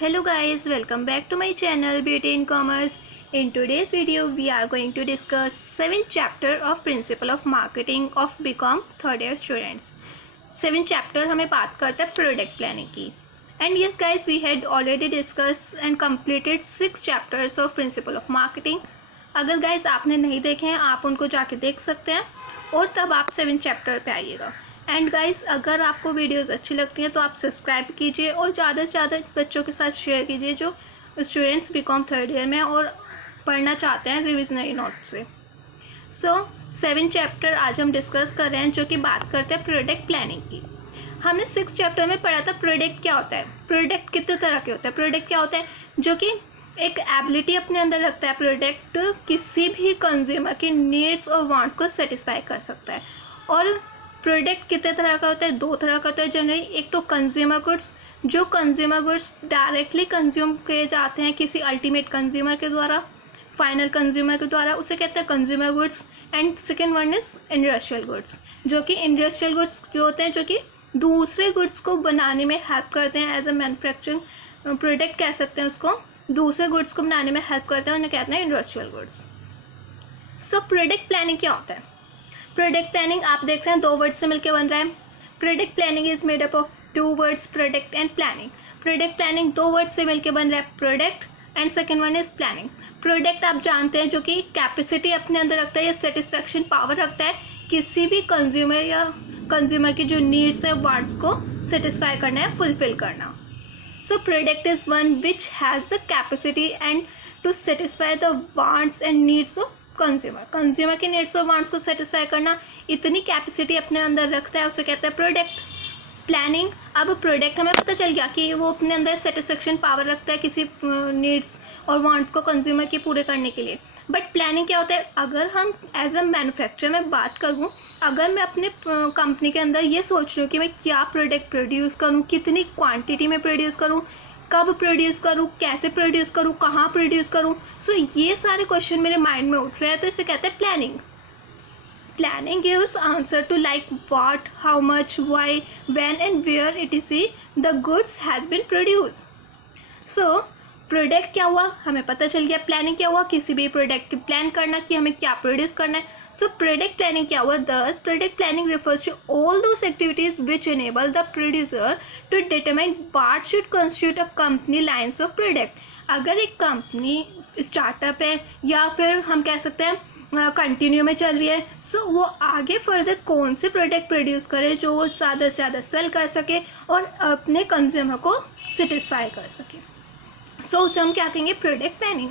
Hello guys, welcome back to my channel Beauty in Commerce. In today's video, we are going to discuss 7th chapter of Principle of Marketing of BCom third year students. 7th chapter हमें बात करता है product planning की. And yes guys, we had already discussed and completed 6 chapters of Principle of Marketing. अगर guys आपने नहीं देखे हैं, आप उनको जाके देख सकते हैं और तब आप 7th चैप्टर पे आइएगा. एंड गाइस, अगर आपको वीडियोस अच्छी लगती हैं तो आप सब्सक्राइब कीजिए और ज़्यादा से ज़्यादा बच्चों के साथ शेयर कीजिए जो स्टूडेंट्स बीकॉम थर्ड ईयर में और पढ़ना चाहते हैं रिविजनरी नोट से. सो 7th चैप्टर आज हम डिस्कस कर रहे हैं जो कि बात करते हैं प्रोडक्ट प्लानिंग की. हमने 6th चैप्टर में पढ़ा था प्रोडक्ट क्या होता है, प्रोडक्ट कितने तरह के होते हैं, प्रोडक्ट क्या होता है जो कि एक एबिलिटी अपने अंदर रखता है. प्रोडक्ट किसी भी कंज्यूमर की नीड्स और वांट्स को सेटिस्फाई कर सकता है. और प्रोडक्ट कितने तरह का होता है, 2 तरह का होता है जनरली. एक तो कंज्यूमर गुड्स, जो कंज्यूमर गुड्स डायरेक्टली कंज्यूम किए जाते हैं किसी अल्टीमेट कंज्यूमर के द्वारा, फाइनल कंज्यूमर के द्वारा, उसे कहते हैं consumer goods. And second one is industrial goods, जो कि इंडस्ट्रियल गुड्स जो होते हैं जो कि दूसरे गुड्स को बनाने में हेल्प करते हैं. एज अ मैन्युफैक्चरिंग प्रोडक्ट कह सकते हैं उसको, दूसरे गुड्स को बनाने में हेल्प करते हैं, उन्हें कहते हैं industrial goods. So product planning क्या होता है? प्रोडक्ट प्लानिंग आप देख रहे हैं 2 वर्ड से मिलकर बन रहा है. Product planning is made up of 2 words, product and planning. Product planning 2 word से मिलकर बन रहा है, product and second one is planning. Product आप जानते हैं जो कि कैपेसिटी अपने अंदर रखता है या सेटिस्फैक्शन पावर रखता है किसी भी कंज्यूमर या कंज्यूमर की जो नीड्स है वांट्स को सेटिस्फाई करना है, फुलफिल करना. So product is one which has the capacity and to satisfy the wants and needs of consumer के नीड्स और वांट्स को सेटिस्फाई करना, इतनी कैपेसिटी अपने अंदर रखता है, उसे कहते हैं प्रोडक्ट. प्लानिंग, अब प्रोडक्ट हमें पता चल गया कि वो अपने अंदर सेटिस्फेक्शन पावर रखता है किसी नीड्स और वांट्स को कंज्यूमर के पूरे करने के लिए. बट प्लानिंग क्या होता है? अगर हम एज अ मैन्युफैक्चरर में बात करूँ, अगर मैं अपने कंपनी के अंदर ये सोच रही हूँ कि मैं क्या प्रोडक्ट प्रोड्यूस करूँ, कितनी क्वांटिटी में प्रोड्यूस करूँ, कब प्रोड्यूस करूँ, कैसे प्रोड्यूस करूँ, कहाँ प्रोड्यूस करूँ, सो ये सारे क्वेश्चन मेरे माइंड में उठ रहे हैं, तो इसे कहते हैं planning. Planning gives answer to like what, how much, why, when and where it the goods has been produce. So product क्या हुआ, हमें पता चल गया. प्लानिंग क्या हुआ, किसी भी प्रोडक्ट की प्लान करना कि हमें क्या प्रोड्यूस करना है. सो प्रोडक्ट प्लानिंग क्या हुआ? दस product planning refers to all those activities which enable the producer to determine what should constitute a company lines of product. अगर एक कंपनी स्टार्टअप है या फिर हम कह सकते हैं कंटिन्यू में चल रही है, सो वो आगे फर्दर कौन से प्रोडक्ट प्रोड्यूस करे जो वो ज़्यादा से ज़्यादा सेल कर सके और अपने कंज्यूमर को सेटिस्फाई कर सके. सो उसे हम क्या कहेंगे? Product planning.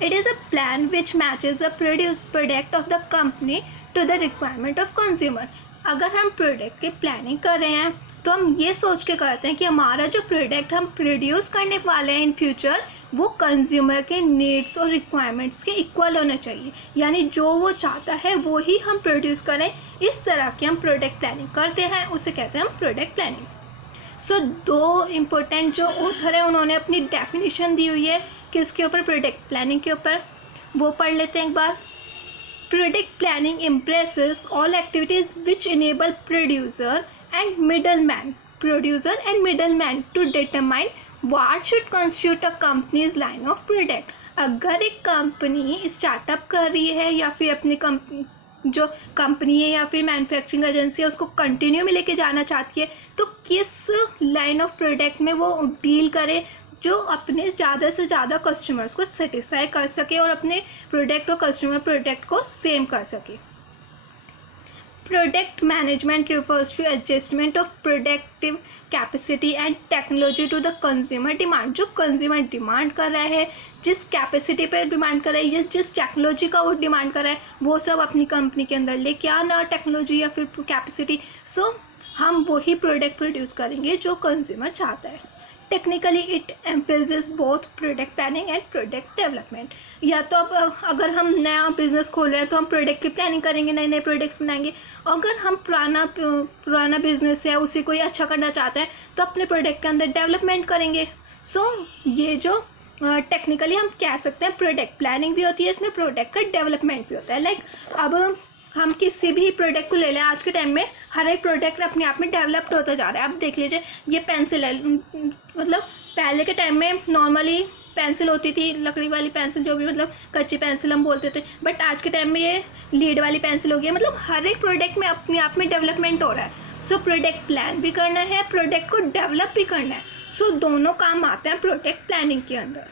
It is a plan which matches the product of the company to the requirement of consumer. अगर हम प्रोडक्ट की प्लानिंग कर रहे हैं तो हम ये सोच के करते हैं कि हमारा जो प्रोडक्ट हम प्रोड्यूस करने वाले हैं इन फ्यूचर वो कंज्यूमर के नीड्स और रिक्वायरमेंट्स के इक्वल होना चाहिए, यानी जो वो चाहता है वो ही हम प्रोड्यूस करें. इस तरह की हम प्रोडक्ट प्लानिंग करते हैं, उसे कहते हैं हम प्रोडक्ट प्लानिंग. सो 2 इम्पोर्टेंट जो ऑथर है उन्होंने अपनी डेफिनेशन दी हुई है किसके ऊपर? प्रोडक्ट प्लानिंग के ऊपर. वो पढ़ लेते हैं एक बार. Product planning impresses all activities which enable producer and middle man to determine what should constitute a company's line of product. अगर एक कंपनी स्टार्टअप कर रही है या फिर अपनी जो कंपनी है या फिर मैन्युफैक्चरिंग एजेंसी है उसको कंटिन्यू में लेके जाना चाहती है, तो किस लाइन ऑफ प्रोडक्ट में वो डील करे जो अपने ज़्यादा से ज़्यादा कस्टमर्स को सेटिस्फाई कर सके और अपने प्रोडक्ट और कस्टमर प्रोडक्ट को सेम कर सके. Product management refers to adjustment of productive capacity and technology to the consumer demand. जो कंज्यूमर डिमांड कर रहा है, जिस कैपेसिटी पे डिमांड कर रहा है या जिस टेक्नोलॉजी का वो डिमांड कर रहा है, वो सब अपनी कंपनी के अंदर लेके आना, टेक्नोलॉजी या फिर कैपेसिटी. सो हम वही प्रोडक्ट प्रोड्यूस करेंगे जो कंज्यूमर चाहता है. Technically it emphasis both product planning and product development. या तो अब अगर हम नया बिजनेस खोल रहे हैं तो हम प्रोडक्ट की प्लानिंग करेंगे, नए नए प्रोडक्ट्स बनाएंगे. अगर हम पुराना बिजनेस है उसी को ही अच्छा करना चाहते हैं तो अपने प्रोडक्ट के अंदर डेवलपमेंट करेंगे. सो ये जो टेक्निकली हम कह सकते हैं प्रोडक्ट प्लानिंग भी होती है, इसमें प्रोडक्ट का डेवलपमेंट भी होता है. लाइक अब हम किसी भी प्रोडक्ट को ले लें, आज के टाइम में हर एक प्रोडक्ट अपने आप में डेवलप्ड होता जा रहा है. अब देख लीजिए ये पेंसिल है, मतलब पहले के टाइम में नॉर्मली पेंसिल होती थी, लकड़ी वाली पेंसिल, जो भी मतलब कच्ची पेंसिल हम बोलते थे, बट आज के टाइम में ये लीड वाली पेंसिल हो गई है। मतलब हर एक प्रोडक्ट में अपने आप में डेवलपमेंट हो रहा है। सो प्रोडक्ट प्लान भी करना है, प्रोडक्ट को डेवलप भी करना है। सो दोनों काम आते हैं प्रोडक्ट प्लानिंग के अंदर।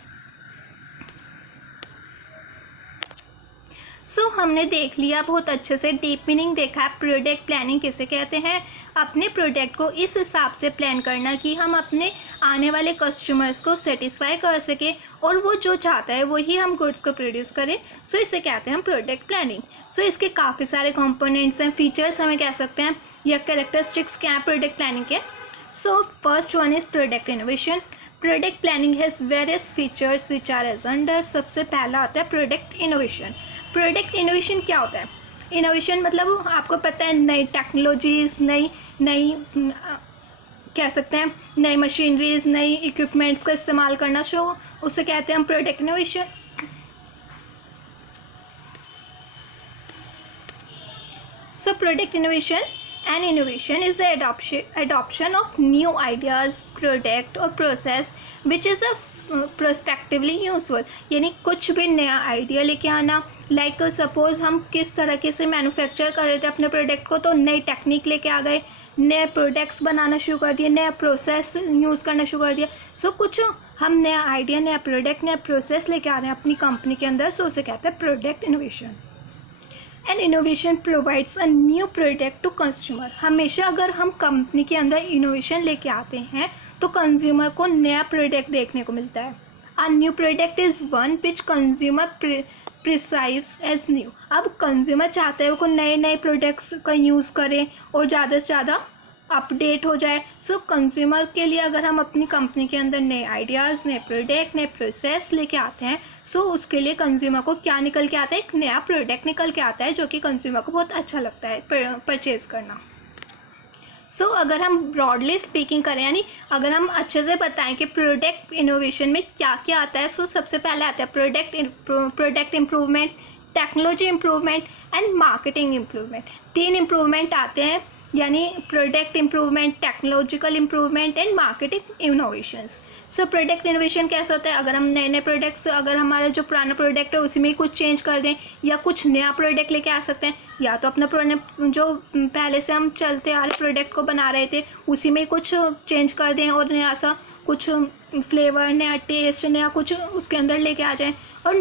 सो हमने देख लिया, बहुत अच्छे से डीप मीनिंग देखा है प्रोडक्ट प्लानिंग किसे कहते हैं। अपने प्रोडक्ट को इस हिसाब से प्लान करना कि हम अपने आने वाले कस्टमर्स को सेटिस्फाई कर सके और वो जो चाहता है वही हम गुड्स को प्रोड्यूस करें। सो इसे कहते हैं हम प्रोडक्ट प्लानिंग। सो इसके काफ़ी सारे कंपोनेंट्स हैं, फीचर्स हमें कह सकते हैं, या कैरेक्टरिस्टिक्स क्या हैं प्रोडक्ट प्लानिंग के। So first one is product innovation. Product planning has various features which are as under. सबसे पहला आता है प्रोडक्ट इनोवेशन। प्रोडक्ट इनोवेशन क्या होता है? इनोवेशन मतलब आपको पता है, नई टेक्नोलॉजीज, नई कह सकते हैं नई मशीनरीज, नई इक्विपमेंट्स का इस्तेमाल करना, सो उसे कहते हैं हम product innovation. So product innovation and innovation is the adoption of new ideas, product or process which is a prospectively useful। यानी कुछ भी नया आइडिया लेके आना। लाइक सपोज हम किस तरीके से मैन्युफैक्चर कर रहे थे अपने प्रोडक्ट को, तो नई टेक्निक लेके आ गए, नए प्रोडक्ट्स बनाना शुरू कर दिए, नया प्रोसेस यूज़ करना शुरू कर दिया। सो कुछ हम नया आइडिया, नया प्रोडक्ट, नया प्रोसेस लेके आ रहे हैं अपनी कंपनी के अंदर, सो उसे कहते हैं product innovation. And innovation provides a new product to consumer. हमेशा अगर हम कंपनी के अंदर इनोवेशन लेके आते हैं तो कंज्यूमर को नया प्रोडक्ट देखने को मिलता है। A new product is one which consumer perceives as new. अब कंज्यूमर चाहते हैं वो नए प्रोडक्ट्स का यूज़ करें और ज़्यादा से ज़्यादा अपडेट हो जाए। सो कंज्यूमर के लिए अगर हम अपनी कंपनी के अंदर नए आइडियाज़, नए प्रोडक्ट, नए प्रोसेस लेके आते हैं, सो उसके लिए कंज्यूमर को क्या निकल के आता है? एक नया प्रोडक्ट निकल के आता है जो कि कंज्यूमर को बहुत अच्छा लगता है परचेज़ करना। सो अगर हम ब्रॉडली स्पीकिंग करें, यानी अगर हम अच्छे से बताएं कि प्रोडक्ट इनोवेशन में क्या क्या आता है, सो सबसे पहले आता है product improvement, technology improvement and marketing improvement. 3 improvement आते हैं, यानी product improvement, technological improvement and marketing innovations. So product innovation कैसे होता है? अगर हम नए प्रोडक्ट्स, अगर हमारा जो पुराना प्रोडक्ट है उसी में ही कुछ चेंज कर दें या कुछ नया प्रोडक्ट लेके आ सकते हैं, या तो अपना पुराने जो पहले से हम चलते आ रहे प्रोडक्ट को बना रहे थे उसी में ही कुछ चेंज कर दें और नया सा कुछ फ्लेवर, नया टेस्ट, नया कुछ उसके अंदर लेके आ जाएं। और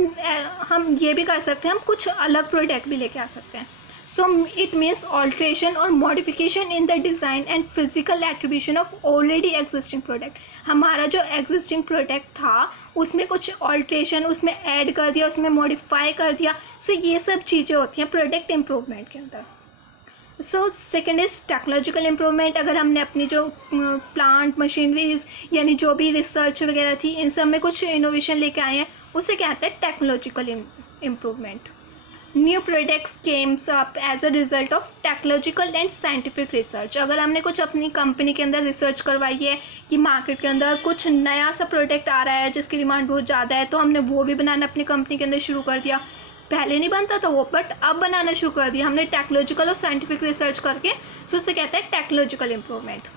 हम ये भी कर सकते हैं, हम कुछ अलग प्रोडक्ट भी लेके आ सकते हैं। So it means alteration or modification in the design and physical attribution of already existing product। हमारा जो existing product था उसमें कुछ alteration उसमें add कर दिया, उसमें modify कर दिया। So ये सब चीज़ें होती हैं product improvement के अंदर। So second is technological improvement. अगर हमने अपनी जो प्लांट मशीनरीज यानी जो भी रिसर्च वगैरह थी इन सब में कुछ इनोवेशन लेके आए हैं, उसे कहते हैं technological improvement. New products comes up as a result of technological and scientific research. अगर हमने कुछ अपनी कंपनी के अंदर रिसर्च करवाई है कि मार्केट के अंदर कुछ नया सा प्रोडक्ट आ रहा है जिसकी डिमांड बहुत ज़्यादा है, तो हमने वो भी बनाना अपनी कंपनी के अंदर शुरू कर दिया। पहले नहीं बनता था वो, बट अब बनाना शुरू कर दिया हमने टेक्नोलॉजिकल और साइंटिफिक रिसर्च करके। सो उससे कहते हैं टेक्नोलॉजिकल इम्प्रूवमेंट।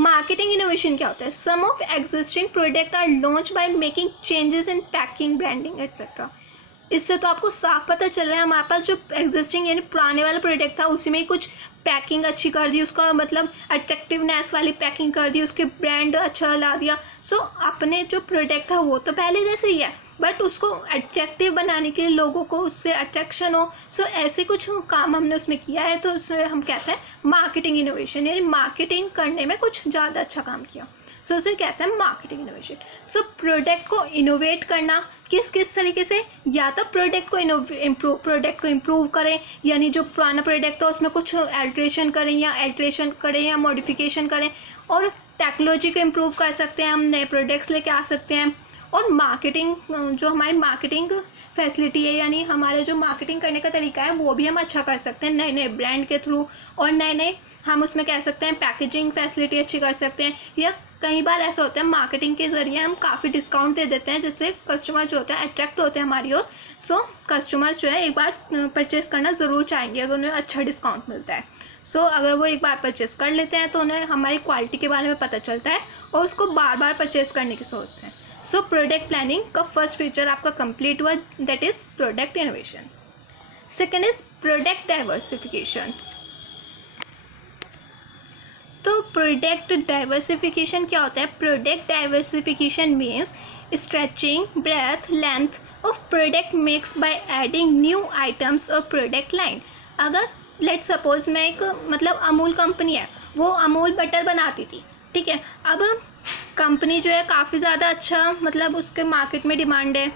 मार्केटिंग इनोवेशन क्या होता है? Some of existing product are launch by making changes in packing, branding etcetera. इससे तो आपको साफ पता चल रहा है हमारे पास जो एग्जिस्टिंग यानी पुराने वाला प्रोडक्ट था उसी में ही कुछ पैकिंग अच्छी कर दी, उसका मतलब अट्रैक्टिवनेस वाली पैकिंग कर दी, उसके ब्रांड अच्छा ला दिया। सो अपने जो प्रोडक्ट था वो तो पहले जैसे ही है, बट उसको अट्रैक्टिव बनाने के लिए लोगों को उससे अट्रैक्शन हो। सो ऐसे कुछ काम हमने उसमें किया है, तो उसमें हम कहते हैं मार्केटिंग इनोवेशन, यानी मार्केटिंग करने में कुछ ज़्यादा अच्छा काम किया। सो उसे कहते हैं मार्केटिंग इनोवेशन। सो प्रोडक्ट को इनोवेट करना किस किस तरीके से? या तो प्रोडक्ट को इम्प्रूव करें, यानी जो पुराना प्रोडक्ट है उसमें कुछ एल्ट्रेशन करें या मॉडिफिकेशन करें, और टेक्नोलॉजी को इम्प्रूव कर सकते हैं, हम नए प्रोडक्ट्स लेके आ सकते हैं। और मार्केटिंग, जो हमारी मार्केटिंग फैसिलिटी है यानी हमारे जो मार्केटिंग करने का तरीका है वो भी हम अच्छा कर सकते हैं नए नए ब्रांड के थ्रू, और नए हम उसमें कह सकते हैं पैकेजिंग फैसिलिटी अच्छी कर सकते हैं। या कई बार ऐसा होता है मार्केटिंग के ज़रिए हम काफ़ी डिस्काउंट दे देते हैं जिससे कस्टमर जो होता है अट्रैक्ट होते हैं हमारी ओर। सो कस्टमर्स जो है एक बार परचेज़ करना ज़रूर चाहेंगे अगर उन्हें अच्छा डिस्काउंट मिलता है। सो अगर वो एक बार परचेज़ कर लेते हैं तो उन्हें हमारी क्वालिटी के बारे में पता चलता है और उसको बार बार परचेज करने की सोचते हैं। सो प्रोडक्ट प्लानिंग का फर्स्ट फीचर आपका कंप्लीट हुआ, that is product innovation. Second is product diversification. तो प्रोडक्ट डाइवर्सिफिकेशन क्या होता है? Product diversification means stretching breadth length of product mix by adding new items और प्रोडक्ट लाइन। अगर let suppose मैं एक मतलब अमूल कंपनी है, वो अमूल बटर बनाती थी, ठीक है। अब कंपनी जो है काफ़ी ज़्यादा अच्छा मतलब उसके मार्केट में डिमांड है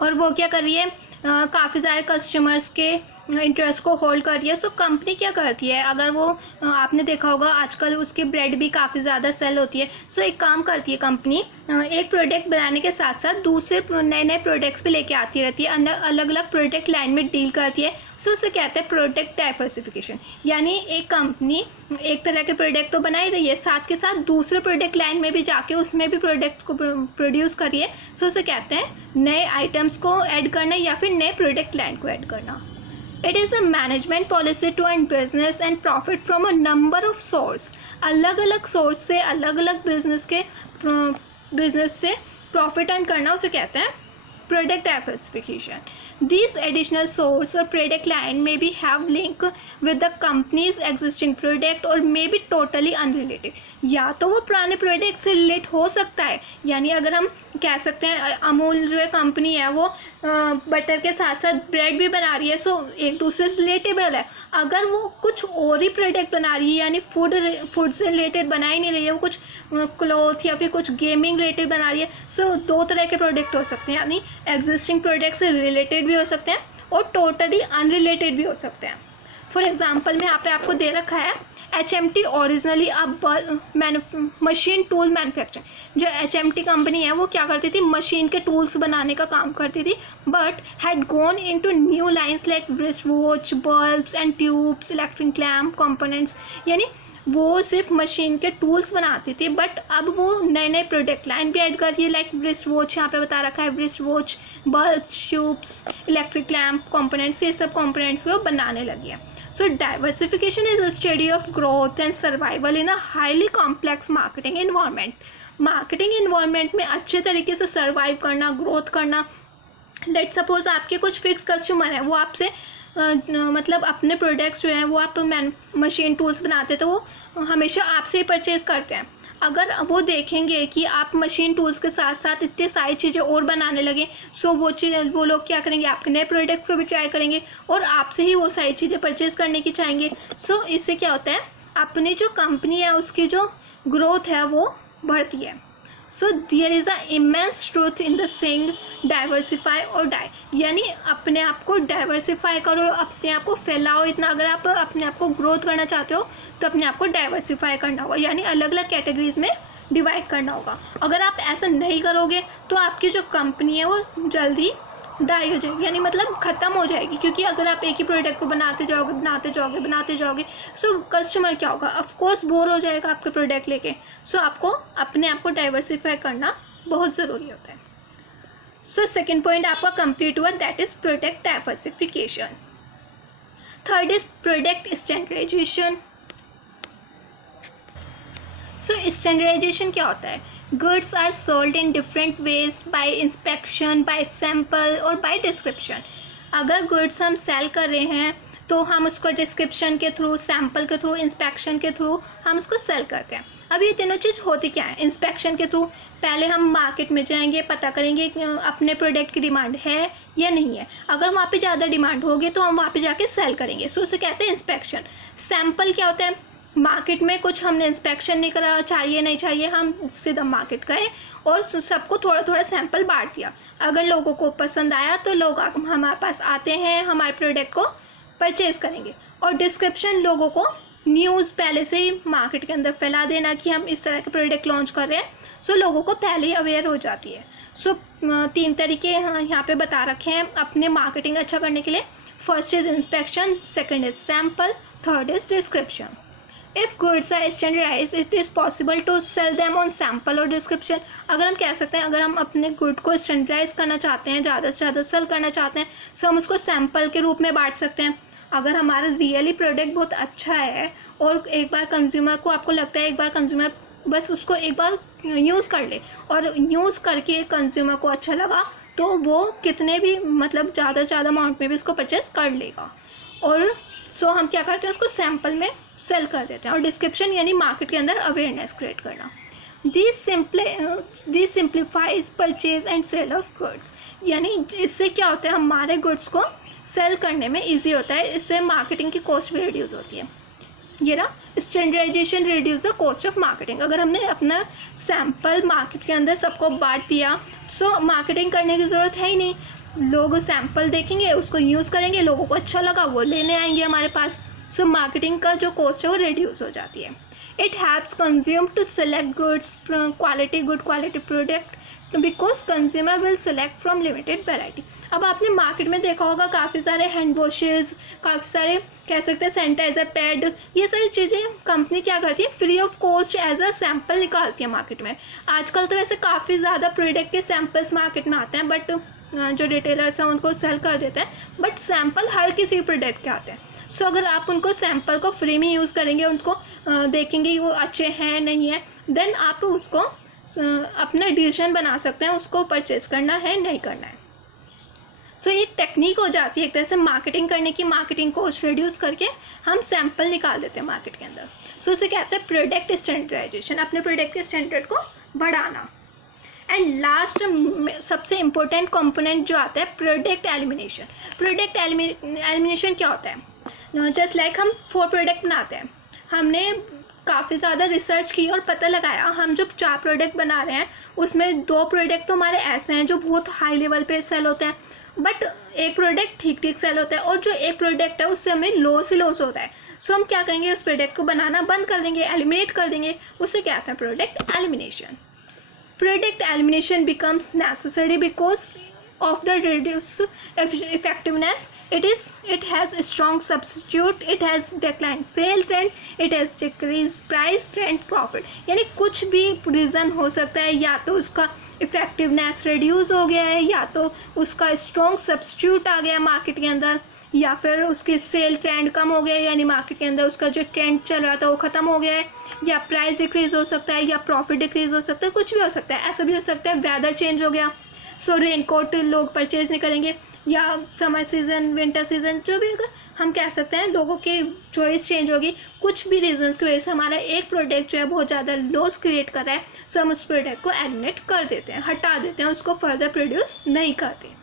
और वो क्या कर रही है, काफ़ी सारे कस्टमर्स के इंटरेस्ट को होल्ड कर रही है। सो कंपनी क्या करती है, अगर वो आपने देखा होगा आजकल उसकी ब्रेड भी काफ़ी ज़्यादा सेल होती है। सो एक काम करती है कंपनी, एक प्रोडक्ट बनाने के साथ साथ दूसरे नए नए प्रोडक्ट्स भी लेके आती रहती है, अलग अलग प्रोडक्ट लाइन में डील करती है। सो उसे कहते हैं प्रोडक्ट डाइवर्सिफिकेशन। यानी एक कंपनी एक तरह के प्रोडक्ट तो बना ही रही है, साथ के साथ दूसरे प्रोडक्ट लाइन में भी जाके उसमें भी प्रोडक्ट को प्रोड्यूस करिए। सो उसे कहते हैं नए आइटम्स को ऐड करना या फिर नए प्रोडक्ट लाइन को ऐड करना। It is a management policy to earn business and profit from a number of source। अलग अलग सोर्स से अलग अलग बिजनेस से प्रॉफिट अर्न करना उसे कहते हैं product diversification. These additional source or product line may be have link with the company's existing product or may be totally unrelated। या तो वो पुराने प्रोडक्ट से रिलेट हो सकता है, यानी अगर हम कह सकते हैं अमूल जो है कंपनी है वो बटर के साथ साथ ब्रेड भी बना रही है, सो एक दूसरे से रिलेटेबल है। अगर वो कुछ और ही प्रोडक्ट बना रही है यानी फूड से रिलेटेड बना ही नहीं रही है, वो कुछ क्लॉथ या फिर कुछ गेमिंग रिलेटेड बना रही है, सो दो तरह के प्रोडक्ट हो सकते हैं, यानी एग्जिस्टिंग प्रोडक्ट से रिलेटेड भी हो सकते हैं और टोटली अनरिलेटेड भी हो सकते हैं। फॉर एग्जाम्पल में यहाँ पे आपको दे रखा है HMT originally machine tool manufacturing. जो HMT कंपनी है वो क्या करती थी, मशीन के टूल्स बनाने का काम करती थी, but had gone into new lines like wrist watch, bulbs and tubes, electric lamp components. यानी वो सिर्फ मशीन के टूल्स बनाती थी, बट अब वो नए नए प्रोडक्ट लाइन भी ऐड कर रही है, लाइक रिस्ट वॉच यहाँ पे बता रखा है, wrist watch, bulbs, tubes, electric lamp components, ये सब कंपोनेंट्स भी वो बनाने लगी है। So diversification is a study of growth and survival in a highly complex marketing environment। Marketing environment में अच्छे तरीके से सर्वाइव करना, ग्रोथ करना। लेट सपोज आपके कुछ फिक्स कस्टमर हैं, वो आपसे मतलब अपने प्रोडक्ट्स जो हैं वो आप मशीन टूल्स बनाते तो वो हमेशा आपसे ही परचेज करते हैं। अगर वो देखेंगे कि आप मशीन टूल्स के साथ साथ इतनी सारी चीज़ें और बनाने लगे, सो वो लोग क्या करेंगे, आपके नए प्रोडक्ट्स को भी ट्राई करेंगे और आपसे ही वो सारी चीज़ें परचेज करने की चाहेंगे। सो इससे क्या होता है, अपनी जो कंपनी है उसकी जो ग्रोथ है वो बढ़ती है। So there is a immense truth in the saying diversify और डाई। यानी अपने आप को डाइवर्सिफाई करो, अपने आप को फैलाओ इतना। अगर आप अपने आप को ग्रोथ करना चाहते हो तो अपने आप को डाइवर्सिफाई करना होगा, यानी अलग अलग कैटेगरीज में डिवाइड करना होगा। अगर आप ऐसा नहीं करोगे तो आपकी जो कंपनी है वो जल्दी डाई हो जाएगी, यानी मतलब ख़त्म हो जाएगी। क्योंकि अगर आप एक ही प्रोडक्ट को बनाते जाओगे सो कस्टमर क्या होगा, ऑफकोर्स बोर हो जाएगा आपके प्रोडक्ट लेके। सो आपको अपने आप को डाइवर्सिफाई करना बहुत ज़रूरी होता है। सो सेकेंड पॉइंट आपका कंप्लीट हुआ, that is product diversification. Third is product standardization. So standardization क्या होता है, goods are sold in different ways, by inspection, by sample और बाय डिस्क्रिप्शन। अगर गुड्स हम सेल कर रहे हैं तो हम उसको डिस्क्रिप्शन के थ्रू, सैम्पल के थ्रू, इंस्पेक्शन के थ्रू हम उसको सेल करते हैं। अब ये तीनों चीज़ होती क्या है, इंस्पेक्शन के थ्रू पहले हम मार्केट में जाएंगे, पता करेंगे कि अपने प्रोडक्ट की डिमांड है या नहीं है। अगर वहाँ पे ज़्यादा डिमांड होगी तो हम वहाँ पे जाके सेल करेंगे, सो उसे कहते हैं इंस्पेक्शन। सैम्पल क्या होता है, मार्केट में कुछ हमने इंस्पेक्शन नहीं करा, चाहिए नहीं चाहिए, हम सीधा मार्केट गए और सबको थोड़ा थोड़ा सैंपल बांट दिया। अगर लोगों को पसंद आया तो लोग हमारे पास आते हैं, हमारे प्रोडक्ट को परचेज करेंगे। और डिस्क्रिप्शन, लोगों को न्यूज़ पहले से ही मार्केट के अंदर फैला देना कि हम इस तरह के प्रोडक्ट लॉन्च कर रहे हैं, सो लोगों को पहले ही अवेयर हो जाती है। सो 3 तरीके यहाँ पे बता रखे हैं अपने मार्केटिंग अच्छा करने के लिए। First is inspection, second is sample, third is description. If goods are standardized, it is possible to sell them on sample और description। अगर हम कह सकते हैं, अगर हम अपने गुड को स्टैंडर्डाइज करना चाहते हैं, ज़्यादा से ज़्यादा सेल करना चाहते हैं, तो हम उसको सैम्पल के रूप में बांट सकते हैं। अगर हमारा रियली प्रोडक्ट बहुत अच्छा है और एक बार कंज्यूमर को, आपको लगता है एक बार कंज्यूमर बस उसको एक बार यूज़ कर ले और यूज़ करके कंज्यूमर को अच्छा लगा तो वो कितने भी मतलब ज़्यादा से ज़्यादा अमाउंट में भी उसको परचेस कर लेगा। और सो हम क्या करते हैं, उसको सैम्पल में सेल कर देते हैं। और डिस्क्रिप्शन यानी मार्केट के अंदर अवेयरनेस क्रिएट करना। This simplifies purchase and sale of goods, यानी इससे क्या होता है, हमारे गुड्स को सेल करने में ईजी होता है, इससे मार्केटिंग की कॉस्ट भी रिड्यूस होती है। ये ना standardization reduce the cost of marketing. अगर हमने अपना सैंपल मार्केट के अंदर सबको बांट दिया सो मार्केटिंग करने की ज़रूरत है ही नहीं। लोग सैंपल देखेंगे, उसको यूज़ करेंगे, लोगों को अच्छा लगा वो लेने आएंगे हमारे पास। सो मार्केटिंग का जो कॉस्ट है वो रिड्यूस हो जाती है। It helps consume to select goods quality good quality product because consumer will select from limited variety. अब आपने मार्केट में देखा होगा काफ़ी सारे हैंड वॉशेज़, काफ़ी सारे कह सकते हैं सैनिटाइजर पैड, ये सारी चीज़ें कंपनी क्या करती है free of cost as a sample निकालती है मार्केट में। आजकल तो वैसे काफ़ी ज़्यादा प्रोडक्ट के सैम्पल्स मार्केट में आते हैं, बट जो रिटेलर्स हैं उनको सेल कर देते हैं, बट सैम्पल हर किसी प्रोडक्ट के आते हैं। सो अगर आप उनको सैम्पल को फ्री में यूज़ करेंगे, उनको देखेंगे वो अच्छे हैं नहीं है, देन आप उसको अपना डिसीजन बना सकते हैं उसको परचेज करना है नहीं करना है। सो ये टेक्निक हो जाती है एक तरह से मार्केटिंग करने की, मार्केटिंग कॉस्ट रिड्यूस करके हम सैंपल निकाल देते हैं मार्केट के अंदर। सो इसे कहते हैं प्रोडक्ट स्टैंडर्डाइजेशन, अपने प्रोडक्ट के स्टैंडर्ड को बढ़ाना। एंड लास्ट सबसे इम्पोर्टेंट कंपोनेंट जो आता है प्रोडक्ट एलिमिनेशन। प्रोडक्ट एलिमिनेशन क्या होता है, जस्ट लाइक हम 4 प्रोडक्ट बनाते हैं, हमने काफ़ी ज़्यादा रिसर्च की और पता लगाया हम जो 4 प्रोडक्ट बना रहे हैं उसमें 2 प्रोडक्ट तो हमारे ऐसे हैं जो बहुत हाई लेवल पे सेल होते हैं, बट एक प्रोडक्ट ठीक ठीक सेल होता है और जो एक प्रोडक्ट है उससे हमें लॉस ही लॉस होता है। सो हम क्या करेंगे, उस प्रोडक्ट को बनाना बंद कर देंगे, एलिमिनेट कर देंगे। उससे क्या आता है product elimination. Product elimination becomes necessary because of the reduced effectiveness. It has a strong substitute. It has declined sale trend. It has decreased price trend profit. यानी कुछ भी रीज़न हो सकता है, या तो उसका इफेक्टिवनेस रिड्यूस हो गया है, या तो उसका स्ट्रॉन्ग सब्स्टिट्यूट आ गया मार्केट के अंदर, या फिर उसकी सेल ट्रेंड कम हो गया है, यानी मार्केट के अंदर उसका जो ट्रेंड चल रहा था वो ख़त्म हो गया है, या प्राइस डिक्रीज हो सकता है, या प्रॉफिट डिक्रीज हो सकता है, कुछ भी हो सकता है। ऐसा भी हो सकता है वेदर चेंज हो गया, सो रेनकोट लोग परचेज नहीं करेंगे, या समर सीजन विंटर सीजन जो भी अगर हम कह सकते हैं लोगों की चॉइस चेंज होगी। कुछ भी रीजंस की वजह से हमारा एक प्रोडक्ट जो है बहुत ज़्यादा लॉस क्रिएट कर रहा है, सो हम उस प्रोडक्ट को एलिमिनेट कर देते हैं, हटा देते हैं, उसको फर्दर प्रोड्यूस नहीं करते।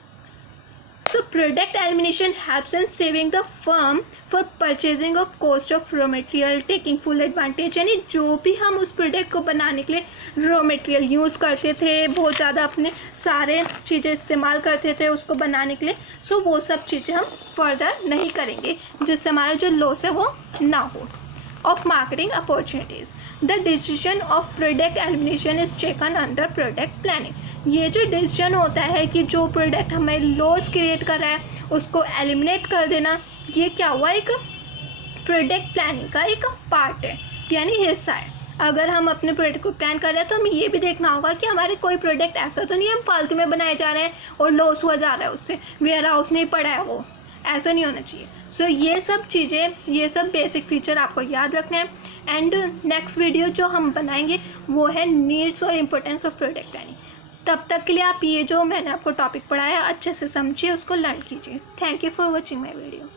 So product elimination helps in saving the firm for purchasing of cost of raw material, taking full advantage। यानी जो भी हम उस प्रोडक्ट को बनाने के लिए रॉ मटेरियल यूज़ करते थे, बहुत ज़्यादा अपने सारे चीज़ें इस्तेमाल करते थे उसको बनाने के लिए, सो वो सब चीज़ें हम फर्दर नहीं करेंगे जिससे हमारा जो लॉस है वो ना हो। Of marketing opportunities, the decision of product elimination is taken under product planning. ये जो डिसीजन होता है कि जो प्रोडक्ट हमें लॉस क्रिएट कर रहा है उसको एलिमिनेट कर देना, ये क्या हुआ, एक प्रोडक्ट प्लानिंग का एक पार्ट है, यानी हिस्सा है। अगर हम अपने प्रोडक्ट को प्लान कर रहे हैं तो हमें ये भी देखना होगा कि हमारे कोई प्रोडक्ट ऐसा तो नहीं है हम फालतू में बनाए जा रहे हैं और लॉस हुआ जा रहा है, उससे वेयर हाउस में ही पड़ा है वो, ऐसा नहीं होना चाहिए। सो ये सब चीज़ें, ये सब बेसिक फीचर आपको याद रखना है। एंड नेक्स्ट वीडियो जो हम बनाएंगे वो है नीड्स और इम्पोर्टेंस ऑफ प्रोडक्ट प्लानिंग। तब तक के लिए आप ये जो मैंने आपको टॉपिक पढ़ाया अच्छे से समझिए, उसको लर्न कीजिए। Thank you for watching my video.